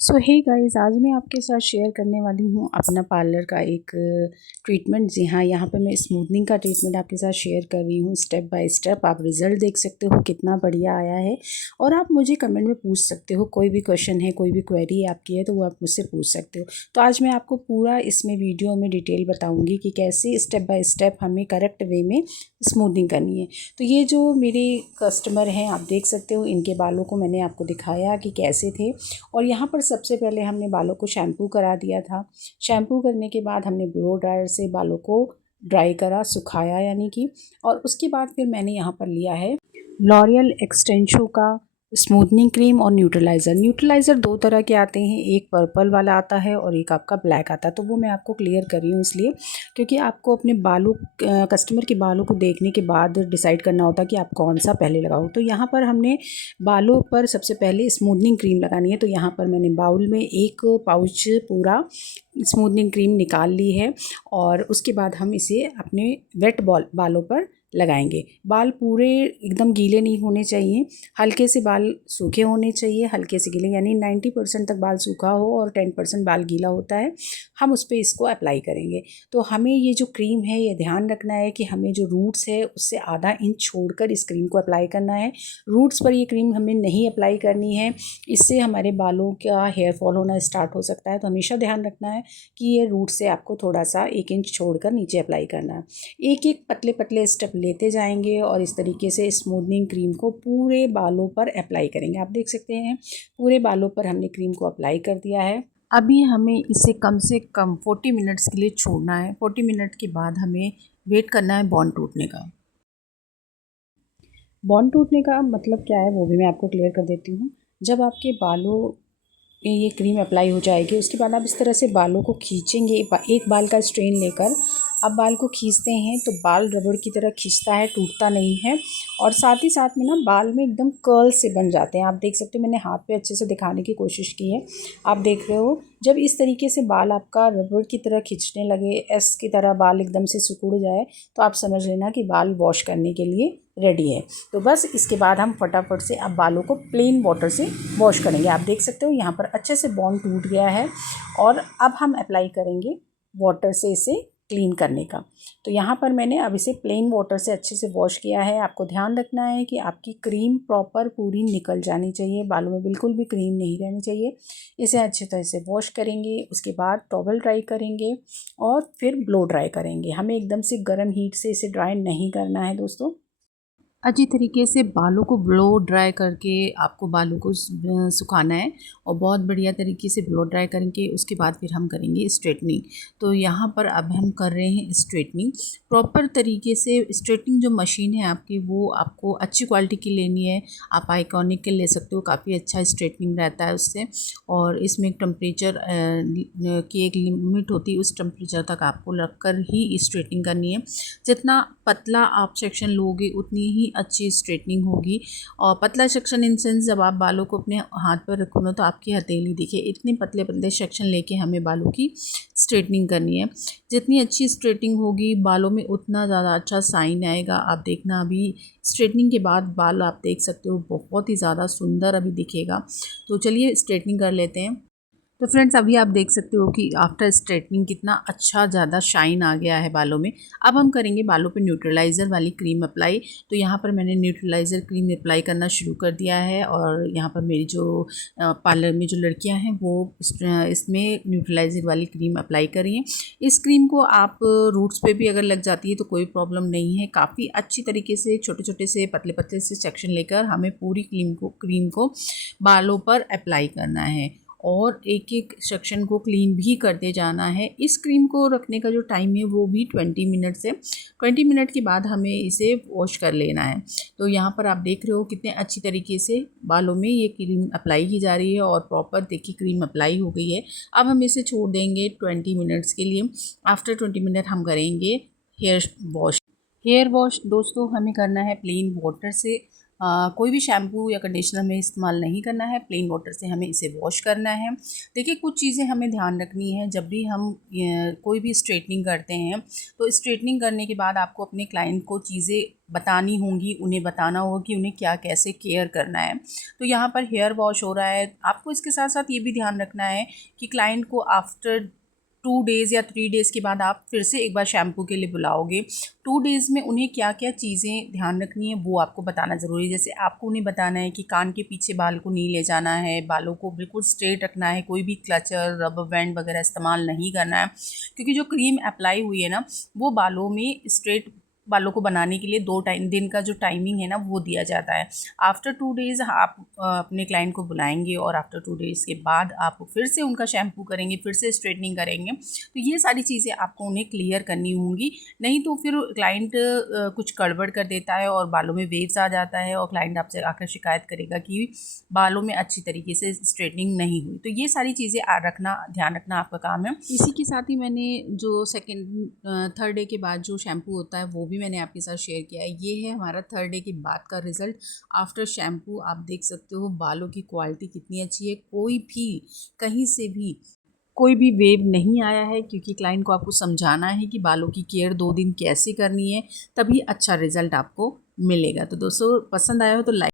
सो hey guys, आज मैं आपके साथ शेयर करने वाली हूँ अपना पार्लर का एक ट्रीटमेंट। जी हाँ, यहाँ पे मैं स्मूथनिंग का ट्रीटमेंट आपके साथ शेयर कर रही हूँ स्टेप बाय स्टेप। आप रिज़ल्ट देख सकते हो कितना बढ़िया आया है और आप मुझे कमेंट में पूछ सकते हो, कोई भी क्वेश्चन है, कोई भी क्वेरी आपकी है तो वो आप मुझसे पूछ सकते हो। तो आज मैं आपको पूरा इसमें वीडियो में डिटेल बताऊँगी कि कैसे स्टेप बाय स्टेप हमें करेक्ट वे में स्मूथनिंग करनी है। तो ये जो मेरे कस्टमर हैं, आप देख सकते हो, इनके बालों को मैंने आपको दिखाया कि कैसे थे। और यहाँ पर सबसे पहले हमने बालों को शैम्पू करा दिया था। शैम्पू करने के बाद हमने ब्लो ड्रायर से बालों को ड्राई करा, सुखाया यानी कि। और उसके बाद फिर मैंने यहाँ पर लिया है लॉरियल एक्सटेंशो का स्मूथनिंग क्रीम और न्यूट्रलाइज़र। न्यूट्रलाइज़र दो तरह के आते हैं, एक पर्पल वाला आता है और एक आपका ब्लैक आता है। तो वो मैं आपको क्लियर कर रही हूँ इसलिए क्योंकि आपको अपने बालों कस्टमर के बालों को देखने के बाद डिसाइड करना होता है कि आप कौन सा पहले लगाओ। तो यहाँ पर हमने बालों पर सबसे पहले स्मूथनिंग क्रीम लगानी है। तो यहाँ पर मैंने बाउल में एक पाउच पूरा स्मूथनिंग क्रीम निकाल ली है और उसके बाद हम इसे अपने वेट बालों पर लगाएंगे। बाल पूरे एकदम गीले नहीं होने चाहिए, हल्के से बाल सूखे होने चाहिए, हल्के से गीले यानी 90% तक बाल सूखा हो और 10% बाल गीला होता है, हम उस पर इसको अप्लाई करेंगे। तो हमें ये जो क्रीम है ये ध्यान रखना है कि हमें जो रूट्स है उससे आधा इंच छोड़कर इस क्रीम को अप्लाई करना है। रूट्स पर ये क्रीम हमें नहीं अप्लाई करनी है, इससे हमारे बालों का हेयर फॉल होना स्टार्ट हो सकता है। तो हमेशा ध्यान रखना है कि ये रूट से आपको थोड़ा सा 1 इंच छोड़कर नीचे अप्लाई करना है। एक एक पतले पतले स्टेप लेते जाएंगे और इस तरीके से स्मूथनिंग क्रीम को पूरे बालों पर अप्लाई करेंगे। आप देख सकते हैं पूरे बालों पर हमने क्रीम को अप्लाई कर दिया है। अभी हमें इसे कम से कम 40 मिनट्स के लिए छोड़ना है। 40 मिनट के बाद हमें वेट करना है बॉन्ड टूटने का। बॉन्ड टूटने का मतलब क्या है वो भी मैं आपको क्लियर कर देती हूँ। जब आपके बालों में ये क्रीम अप्लाई हो जाएगी उसके बाद आप इस तरह से बालों को खींचेंगे। एक बाल का स्ट्रेन लेकर आप बाल को खींचते हैं तो बाल रबड़ की तरह खींचता है, टूटता नहीं है। और साथ ही साथ में ना बाल में एकदम कर्ल से बन जाते हैं। आप देख सकते हो, मैंने हाथ पे अच्छे से दिखाने की कोशिश की है, आप देख रहे हो। जब इस तरीके से बाल आपका रबड़ की तरह खींचने लगे, एस की तरह बाल एकदम से सिकुड़ जाए, तो आप समझ लेना कि बाल वॉश करने के लिए रेडी है। तो बस इसके बाद हम फटाफट से अब बालों को प्लेन वाटर से वॉश करेंगे। आप देख सकते हो यहाँ पर अच्छे से बॉन्ड टूट गया है और अब हम अप्लाई करेंगे वाटर से इसे क्लीन करने का। तो यहाँ पर मैंने अब इसे प्लेन वाटर से अच्छे से वॉश किया है। आपको ध्यान रखना है कि आपकी क्रीम प्रॉपर पूरी निकल जानी चाहिए, बालों में बिल्कुल भी क्रीम नहीं रहनी चाहिए। इसे अच्छे तरह से वॉश करेंगे, उसके बाद टॉवल ड्राई करेंगे और फिर ब्लो ड्राई करेंगे। हमें एकदम से गर्म हीट से इसे ड्राई नहीं करना है दोस्तों। अच्छी तरीके से बालों को ब्लो ड्राई करके आपको बालों को सुखाना है और बहुत बढ़िया तरीके से ब्लो ड्राई करेंगे। उसके बाद फिर हम करेंगे स्ट्रेटनिंग। तो यहाँ पर अब हम कर रहे हैं स्ट्रेटनिंग प्रॉपर तरीके से। स्ट्रेटनिंग जो मशीन है आपकी वो आपको अच्छी क्वालिटी की लेनी है। आप आइकॉनिक के ले सकते हो, काफ़ी अच्छा स्ट्रेटनिंग रहता है उससे। और इसमें एक टेम्परेचर की एक लिमिट होती है, उस टेम्परेचर तक आपको रख कर ही स्ट्रेटनिंग करनी है। जितना पतला आप सेक्शन लोगे उतनी ही अच्छी स्ट्रेटनिंग होगी। और पतला सेक्शन इन सेंस, जब आप बालों को अपने हाथ पर रखो ना तो आपकी हथेली दिखे, इतने पतले पतले सेक्शन लेके हमें बालों की स्ट्रेटनिंग करनी है। जितनी अच्छी स्ट्रेटनिंग होगी बालों में उतना ज़्यादा अच्छा साइन आएगा। आप देखना अभी स्ट्रेटनिंग के बाद बाल आप देख सकते हो बहुत ही ज़्यादा सुंदर अभी दिखेगा। तो चलिए स्ट्रेटनिंग कर लेते हैं। तो फ्रेंड्स अभी आप देख सकते हो कि आफ्टर स्ट्रेटनिंग कितना अच्छा ज़्यादा शाइन आ गया है बालों में। अब हम करेंगे बालों पे न्यूट्रलाइज़र वाली क्रीम अप्लाई। तो यहाँ पर मैंने न्यूट्रलाइज़र क्रीम अप्लाई करना शुरू कर दिया है और यहाँ पर मेरी जो पार्लर में जो लड़कियाँ हैं वो इसमें न्यूट्रलाइज़र वाली क्रीम अप्लाई कर रही हैं। इस क्रीम को आप रूट्स पे भी अगर लग जाती है तो कोई प्रॉब्लम नहीं है। काफ़ी अच्छी तरीके से छोटे छोटे से पतले पतले से सेक्शन लेकर हमें पूरी क्रीम को बालों पर अप्लाई करना है और एक एक सेक्शन को क्लीन भी करते जाना है। इस क्रीम को रखने का जो टाइम है वो भी 20 मिनट से 20 मिनट के बाद हमें इसे वॉश कर लेना है। तो यहाँ पर आप देख रहे हो कितने अच्छी तरीके से बालों में ये क्रीम अप्लाई की जा रही है और प्रॉपर देखिए क्रीम अप्लाई हो गई है। अब हम इसे छोड़ देंगे 20 मिनट्स के लिए। आफ्टर 20 मिनट हम करेंगे हेयर वॉश। हेयर वॉश दोस्तों हमें करना है प्लेन वाटर से। कोई भी शैम्पू या कंडीशनर में इस्तेमाल नहीं करना है, प्लेन वाटर से हमें इसे वॉश करना है। देखिए कुछ चीज़ें हमें ध्यान रखनी है जब भी हम कोई भी स्ट्रेटनिंग करते हैं, तो स्ट्रेटनिंग करने के बाद आपको अपने क्लाइंट को चीज़ें बतानी होंगी, उन्हें बताना होगा कि उन्हें क्या कैसे केयर करना है। तो यहाँ पर हेयर वॉश हो रहा है, आपको इसके साथ साथ ये भी ध्यान रखना है कि क्लाइंट को आफ्टर 2 डेज़ या 3 डेज़ के बाद आप फिर से एक बार शैम्पू के लिए बुलाओगे। 2 डेज़ में उन्हें क्या क्या चीज़ें ध्यान रखनी है वो आपको बताना ज़रूरी है। जैसे आपको उन्हें बताना है कि कान के पीछे बाल को नहीं ले जाना है, बालों को बिल्कुल स्ट्रेट रखना है, कोई भी क्लचर, रबर बैंड वगैरह इस्तेमाल नहीं करना है, क्योंकि जो क्रीम अप्लाई हुई है ना, वो बालों में स्ट्रेट बालों को बनाने के लिए 2 दिन का जो टाइमिंग है ना, वो दिया जाता है। आफ्टर 2 डेज़ आप अपने क्लाइंट को बुलाएंगे और आफ्टर 2 डेज़ के बाद आप फिर से उनका शैम्पू करेंगे, फिर से स्ट्रेटनिंग करेंगे। तो ये सारी चीज़ें आपको उन्हें क्लियर करनी होंगी, नहीं तो फिर क्लाइंट कुछ गड़बड़ कर देता है और बालों में वेव्स आ जाता है और क्लाइंट आपसे आकर शिकायत करेगा कि बालों में अच्छी तरीके से स्ट्रेटनिंग नहीं हुई। तो ये सारी चीज़ें ध्यान रखना आपका काम है। इसी के साथ ही मैंने जो थर्ड डे के बाद जो शैम्पू होता है वो भी मैंने आपके साथ शेयर किया है। ये है हमारा थर्ड डे के बाद का रिज़ल्ट आफ्टर शैम्पू। आप देख सकते हो बालों की क्वालिटी कितनी अच्छी है, कोई भी कहीं से भी कोई भी वेव नहीं आया है, क्योंकि क्लाइंट को आपको समझाना है कि बालों की केयर 2 दिन कैसे करनी है, तभी अच्छा रिज़ल्ट आपको मिलेगा। तो दोस्तों पसंद आया हो तो लाइक